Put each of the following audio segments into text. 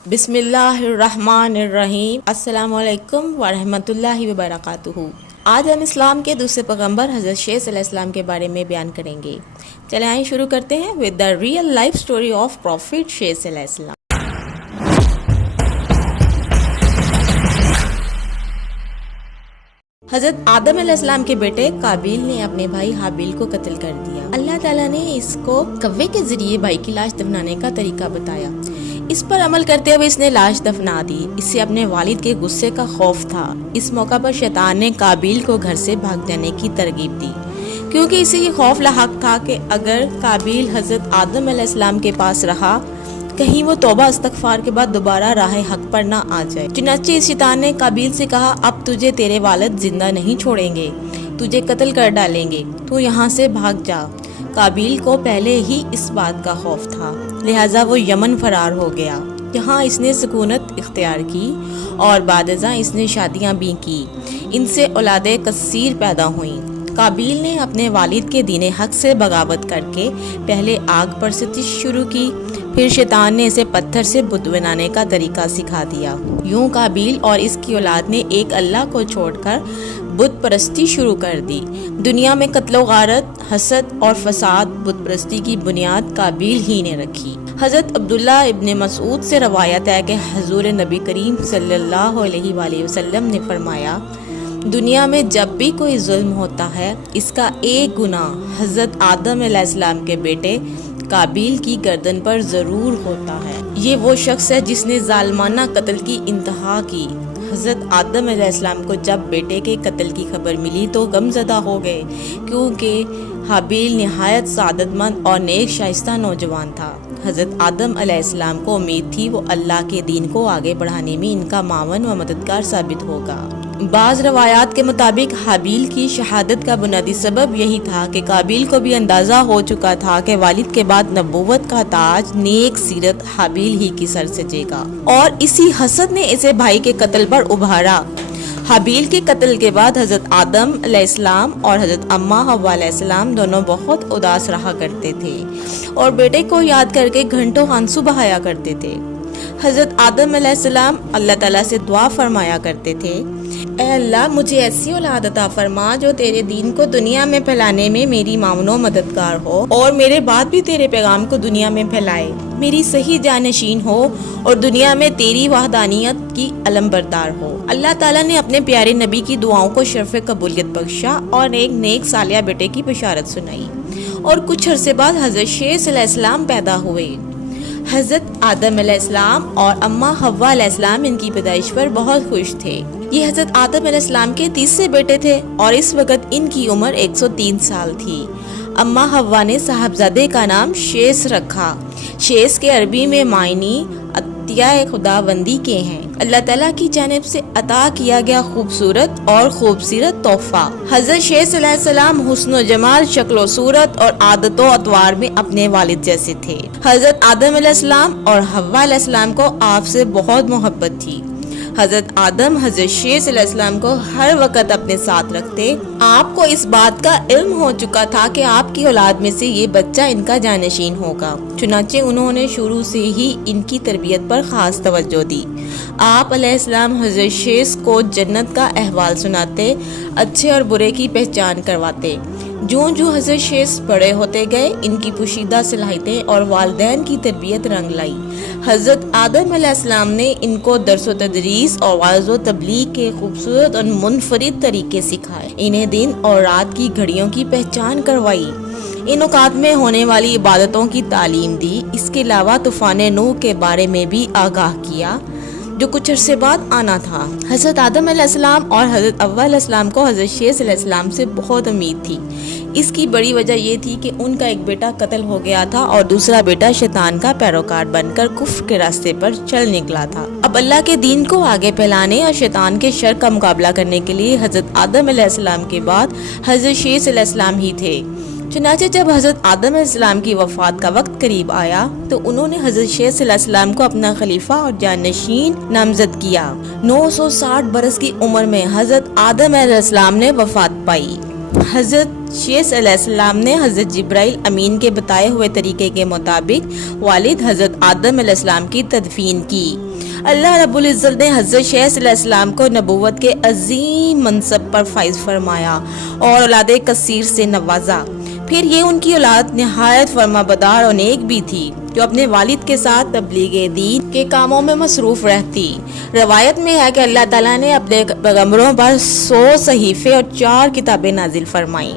بسم اللہ الرحمن الرحیم۔ السلام علیکم ورحمۃ اللہ وبرکاتہ۔ آج ہم اسلام کے دوسرے پیغمبر حضرت شیخ صلی اللہ علیہ وسلم کے بارے میں بیان کریں گے۔ چلیں آئیں شروع کرتے ہیں with the real life story of Prophet شیخ صلی اللہ علیہ وسلم۔ حضرت آدم علیہ السلام کے بیٹے قابیل نے اپنے بھائی حابیل کو قتل کر دیا۔ اللہ تعالیٰ نے اس کو کوے کے ذریعے بھائی کی لاش دفنانے کا طریقہ بتایا۔ اس پر عمل کرتے ہوئے اس نے لاش دفنا دی۔ اس سے اپنے والد کے غصے کا خوف تھا۔ اس موقع پر شیطان نے قابیل کو گھر سے بھاگ جانے کی ترغیب دی، کیونکہ اسے یہ خوف لاحق تھا کہ اگر قابیل حضرت آدم علیہ السلام کے پاس رہا کہیں وہ توبہ استغفار کے بعد دوبارہ راہ حق پر نہ آ جائے۔ چنانچہ اس شیطان نے قابیل سے کہا، اب تجھے تیرے والد زندہ نہیں چھوڑیں گے، تجھے قتل کر ڈالیں گے، تو یہاں سے بھاگ جا۔ قابیل کو پہلے ہی اس بات کا خوف تھا، لہٰذا وہ یمن فرار ہو گیا۔ یہاں اس نے سکونت اختیار کی اور بعد ازاں اس نے شادیاں بھی کی۔ ان سے اولادیں کثیر پیدا ہوئیں۔ قابیل نے اپنے والد کے دین حق سے بغاوت کر کے پہلے آگ پرستش شروع کی، پھر شیطان نے اسے پتھر سے بت بنانے کا طریقہ سکھا دیا۔ یوں قابیل اور اس کی اولاد نے ایک اللہ کو چھوڑ کر بت پرستی شروع کر دی۔ دنیا میں قتل و غارت، حسد اور فساد بت پرستی کی بنیاد قابیل ہی نے رکھی۔ حضرت عبداللہ ابن مسعود سے روایت ہے کہ حضور نبی کریم صلی اللہ علیہ وآلہ وسلم نے فرمایا، دنیا میں جب بھی کوئی ظلم ہوتا ہے اس کا ایک گناہ حضرت آدم علیہ السلام کے بیٹے قابیل کی گردن پر ضرور ہوتا ہے۔ یہ وہ شخص ہے جس نے ظالمانہ قتل کی انتہا کی۔ حضرت آدم علیہ السلام کو جب بیٹے کے قتل کی خبر ملی تو غمزدہ ہو گئے، کیونکہ حابیل نہایت سعادت مند اور نیک شائستہ نوجوان تھا۔ حضرت آدم علیہ السلام کو امید تھی وہ اللہ کے دین کو آگے بڑھانے میں ان کا معاون و مددگار ثابت ہوگا۔ بعض روایات کے مطابق حابیل کی شہادت کا بنیادی سبب یہی تھا کہ قابیل کو بھی اندازہ ہو چکا تھا کہ والد کے بعد نبوت کا تاج نیک سیرت حابیل ہی کی سر سجے گا، اور اسی حسد نے اسے بھائی کے قتل پر ابھارا۔ حابیل کے قتل کے بعد حضرت آدم علیہ السلام اور حضرت اماں حوا علیہ السلام دونوں بہت اداس رہا کرتے تھے اور بیٹے کو یاد کر کے گھنٹوں آنسو بہایا کرتے تھے۔ حضرت آدم علیہ السلام اللہ تعالیٰ سے دعا فرمایا کرتے تھے، اے اللہ مجھے ایسی اولاد عطا فرما جو تیرے دین کو دنیا میں پھیلانے میں میری معاون و مددگار ہو اور میرے بعد بھی تیرے پیغام کو دنیا میں پھیلائے، میری صحیح جانشین ہو اور دنیا میں تیری وحدانیت کی علم بردار ہو۔ اللہ تعالیٰ نے اپنے پیارے نبی کی دعاؤں کو شرف قبولیت بخشا اور ایک نیک صالح بیٹے کی بشارت سنائی، اور کچھ عرصے بعد حضرت شیخ صلی اللہ علیہ وسلم پیدا ہوئے۔ حضرت آدم علیہ السلام اور اماں حوا علیہ السلام ان کی پیدائش پر بہت خوش تھے۔ یہ حضرت آدم علیہ السلام کے تیسرے بیٹے تھے اور اس وقت ان کی عمر 103 سال تھی۔ اماں حوا نے صاحبزادے کا نام شیس رکھا۔ شیس کے عربی میں معنی عطیہ خداوندی کے ہیں، اللہ تعالیٰ کی جانب سے عطا کیا گیا خوبصورت اور خوبصورت تحفہ۔ حضرت شیس علیہ السلام حسن و جمال، شکل و صورت اور عادت و اطوار میں اپنے والد جیسے تھے۔ حضرت آدم علیہ السلام اور حوا علیہ السلام کو آپ سے بہت محبت تھی۔ حضرت آدم حضرت شیخ صلی اللہ علیہ وسلم کو ہر وقت اپنے ساتھ رکھتے۔ آپ کو اس بات کا علم ہو چکا تھا کہ آپ کی اولاد میں سے یہ بچہ ان کا جانشین ہوگا، چنانچہ انہوں نے شروع سے ہی ان کی تربیت پر خاص توجہ دی۔ آپ علیہ السلام حضرت شیخ کو جنت کا احوال سناتے، اچھے اور برے کی پہچان کرواتے۔ جوں حضرت شیخ بڑے ہوتے گئے ان کی پوشیدہ صلاحیتیں اور والدین کی تربیت رنگ لائی۔ حضرت آدم علیہ السلام نے ان کو درس و تدریس اور وعظ و تبلیغ کے خوبصورت اور منفرد طریقے سکھائے، انہیں دن اور رات کی گھڑیوں کی پہچان کروائی، ان اوقات میں ہونے والی عبادتوں کی تعلیم دی۔ اس کے علاوہ طوفان نوح کے بارے میں بھی آگاہ کیا جو کچھ عرصے بعد آنا تھا۔ حضرت آدم علیہ السلام اور حضرت حوا علیہ السلام کو حضرت شیخ علیہ السلام سے بہت امید تھی۔ اس کی بڑی وجہ یہ تھی کہ ان کا ایک بیٹا قتل ہو گیا تھا اور دوسرا بیٹا شیطان کا پیروکار بن کر کفر کے راستے پر چل نکلا تھا۔ اب اللہ کے دین کو آگے پھیلانے اور شیطان کے شر کا مقابلہ کرنے کے لیے حضرت آدم علیہ السلام کے بعد حضرت شیخ علیہ السلام ہی تھے۔ چنانچہ جب حضرت آدم علیہ السلام کی وفات کا وقت قریب آیا تو انہوں نے حضرت شیخ صلی اللہ علیہ وسلم کو اپنا خلیفہ اور جانشین نامزد کیا۔ 960 برس کی عمر میں حضرت آدم علیہ السلام نے وفات پائی۔ حضرت شیخ علیہ السلام نے حضرت جبرائیل امین کے بتائے ہوئے طریقے کے مطابق والد حضرت آدم علیہ السلام کی تدفین کی۔ اللہ رب العزت نے حضرت شیخ صلی اللہ علیہ وسلم کو نبوت کے عظیم منصب پر فائز فرمایا اور اولاد کثیر سے نوازا۔ پھر یہ ان کی اولاد نہایت فرمانبردار اور نیک بھی تھی، جو اپنے والد کے ساتھ تبلیغ دین کے کاموں میں مصروف رہتی۔ روایت میں ہے کہ اللہ تعالیٰ نے اپنے پیغمبروں پر 100 صحیفے اور 4 کتابیں نازل فرمائیں۔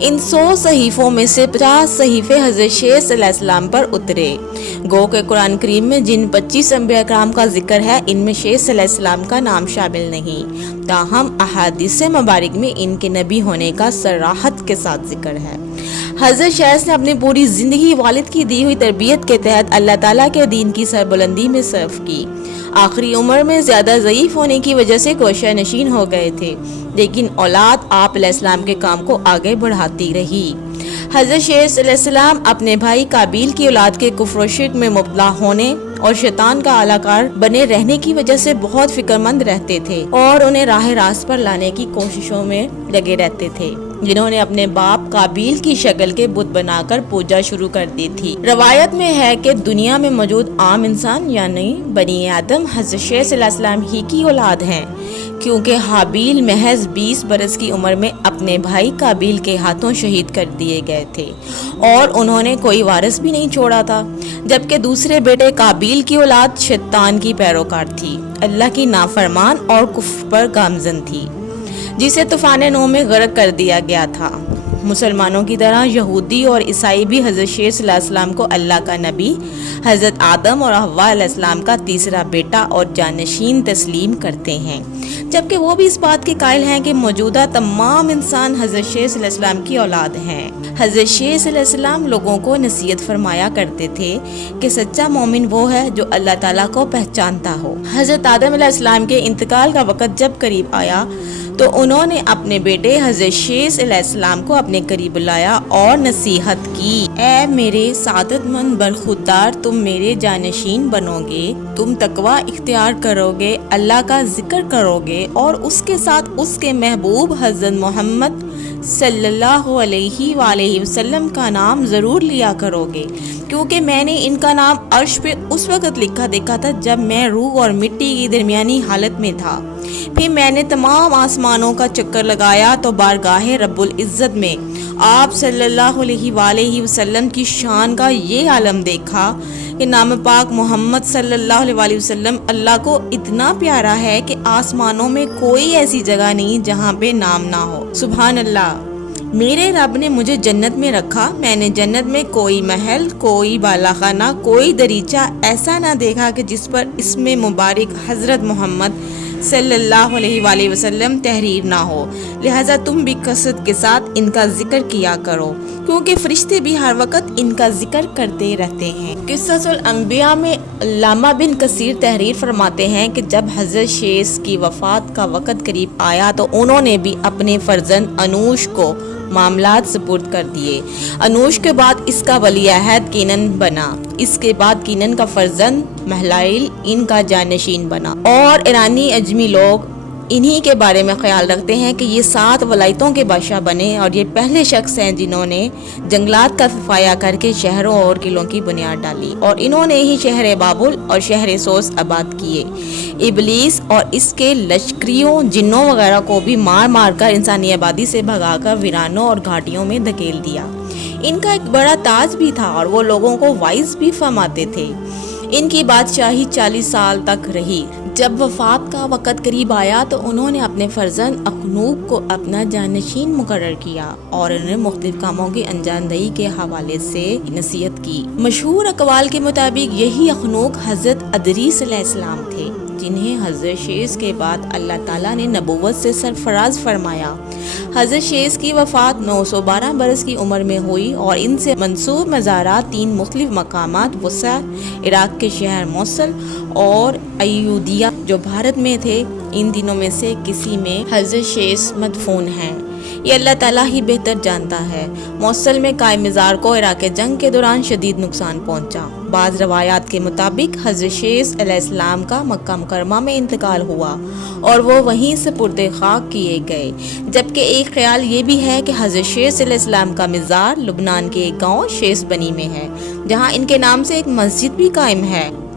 ان 100 صحیفوں میں سے 50 صحیفے حضرت شیخ صلی اللہ علیہ وسلم پر اترے۔ گو کہ قرآن کریم میں جن 25 انبیاء کرام کا ذکر ہے، ان میں شیخ صلی اللہ علیہ وسلم کا نام شامل نہیں، تاہم احادیث مبارک میں ان کے نبی ہونے کا صراحت کے ساتھ ذکر ہے۔ حضرت شیخ نے اپنی پوری زندگی والد کی دی ہوئی تربیت کے تحت اللہ تعالیٰ کے دین کی سربلندی میں صرف کی۔ آخری عمر میں زیادہ ضعیف ہونے کی وجہ سے کوشہ نشین ہو گئے تھے، لیکن اولاد آپ علیہ السلام کے کام کو آگے بڑھاتی رہی۔ حضرت شیخ صلی اللہ علیہ وسلم اپنے بھائی قابیل کی اولاد کے کفر و شرک میں مبتلا ہونے اور شیطان کا اعلی کار بنے رہنے کی وجہ سے بہت فکر مند رہتے تھے اور انہیں راہ راست پر لانے کی کوششوں میں لگے رہتے تھے، جنہوں نے اپنے باپ قابیل کی شکل کے بت بنا کر پوجا شروع کر دی تھی۔ روایت میں ہے کہ دنیا میں موجود عام انسان یعنی بنی آدم حضرت شیخ صلی اللہ علیہ وسلم ہی کی اولاد ہیں، کیونکہ حابیل محض 20 برس کی عمر میں اپنے بھائی قابیل کے ہاتھوں شہید کر دیے گئے تھے اور انہوں نے کوئی وارث بھی نہیں چھوڑا تھا، جبکہ دوسرے بیٹے قابیل کی اولاد شیطان کی پیروکار تھی، اللہ کی نافرمان اور کفر پر گامزن تھی، جسے طوفان نوح میں غرق کر دیا گیا تھا۔ مسلمانوں کی طرح یہودی اور عیسائی بھی حضرت شیخ صلی اللہ علیہ وسلم کو اللہ کا نبی، حضرت آدم اور حوا علیہ السلام کا تیسرا بیٹا اور جانشین تسلیم کرتے ہیں، جبکہ وہ بھی اس بات کے قائل ہیں کہ موجودہ تمام انسان حضرت شیخ صلی اللہ علیہ وسلم کی اولاد ہیں۔ حضرت شیخ صلی اللہ علیہ وسلم لوگوں کو نصیحت فرمایا کرتے تھے کہ سچا مومن وہ ہے جو اللہ تعالیٰ کو پہچانتا ہو۔ حضرت آدم علیہ السلام کے انتقال کا وقت جب قریب آیا تو انہوں نے اپنے بیٹے حضرت شیخ علیہ السلام کو اپنے قریب بلایا اور نصیحت کی، اے میرے سعادت مند برخوردار، تم میرے جانشین بنو گے، تم تقوی اختیار کرو گے، اللہ کا ذکر کرو گے اور اس کے ساتھ اس کے محبوب حضرت محمد صلی اللہ علیہ وآلہ وسلم کا نام ضرور لیا کرو گے، کیونکہ میں نے ان کا نام عرش پہ اس وقت لکھا دیکھا تھا جب میں روح اور مٹی کی درمیانی حالت میں تھا۔ پھر میں نے تمام آسمانوں کا چکر لگایا تو بارگاہ رب العزت میں آپ صلی اللہ علیہ وآلہ وسلم کی شان کا یہ عالم دیکھا کہ نام پاک محمد صلی اللہ علیہ وآلہ وسلم اللہ کو اتنا پیارا ہے کہ آسمانوں میں کوئی ایسی جگہ نہیں جہاں پہ نام نہ ہو۔ سبحان اللہ، میرے رب نے مجھے جنت میں رکھا، میں نے جنت میں کوئی محل، کوئی بالا خانہ، کوئی دریچہ ایسا نہ دیکھا کہ جس پر اسم مبارک حضرت محمد صلی اللہ علیہ وآلہ وسلم تحریر نہ ہو، لہٰذا تم بھی کثرت کے ساتھ ان کا ذکر کیا کرو، کیونکہ فرشتے بھی ہر وقت ان کا ذکر کرتے رہتے ہیں۔ قصص الانبیاء میں علامہ بن کثیر تحریر فرماتے ہیں کہ جب حضرت شیخ کی وفات کا وقت قریب آیا تو انہوں نے بھی اپنے فرزند انوش کو معاملات سپرد کر دیے۔ انوش کے بعد اس کا ولی عہد کینن بنا، اس کے بعد کینن کا فرزند مہلائل ان کا جانشین بنا، اور ایرانی اجمی لوگ انہی کے بارے میں خیال رکھتے ہیں کہ یہ 7 ولایتوں کے بادشاہ بنے اور یہ پہلے شخص ہیں جنہوں نے جنگلات کا صفایا کر کے شہروں اور قلعوں کی بنیاد ڈالی، اور انہوں نے ہی شہر بابل اور شہر سوس آباد کیے۔ ابلیس اور اس کے لشکریوں، جنوں وغیرہ کو بھی مار مار کر انسانی آبادی سے بھگا کر ویرانوں اور گھاٹیوں میں دھکیل دیا۔ ان کا ایک بڑا تاج بھی تھا اور وہ لوگوں کو وائز بھی فرماتے تھے۔ ان کی بادشاہی 40 سال تک رہی۔ جب وفات کا وقت قریب آیا تو انہوں نے اپنے فرزند اخنوق کو اپنا جانشین مقرر کیا اور انہیں مختلف کاموں کی انجام دہی کے حوالے سے نصیحت کی۔ مشہور اقوال کے مطابق یہی اخنوق حضرت ادریس علیہ السلام تھے، جنہیں حضرت شیخ کے بعد اللہ تعالیٰ نے نبوت سے سرفراز فرمایا۔ حضرت شیخ کی وفات 912 برس کی عمر میں ہوئی اور ان سے منسوب مزارات 3 مختلف مقامات وسع، عراق کے شہر موصل اور ایودھیا جو بھارت میں تھے، ان دنوں میں سے کسی میں حضرت شیخ مدفون ہیں۔ یہ اللہ تعالیٰ ہی بہتر جانتا ہے۔ موصل میں قائم مزار کو عراق جنگ کے دوران شدید نقصان پہنچا۔ بعض روایات کے مطابق حضرت شیخ علیہ السلام کا مکہ مکرمہ میں انتقال ہوا اور وہ وہیں سپرد خاک کیے گئے، جبکہ ایک خیال یہ بھی ہے کہ حضرت شیخ علیہ السلام کا مزار لبنان کے ایک گاؤں شیخ بنی میں ہے، جہاں ان کے نام سے ایک مسجد بھی قائم ہے۔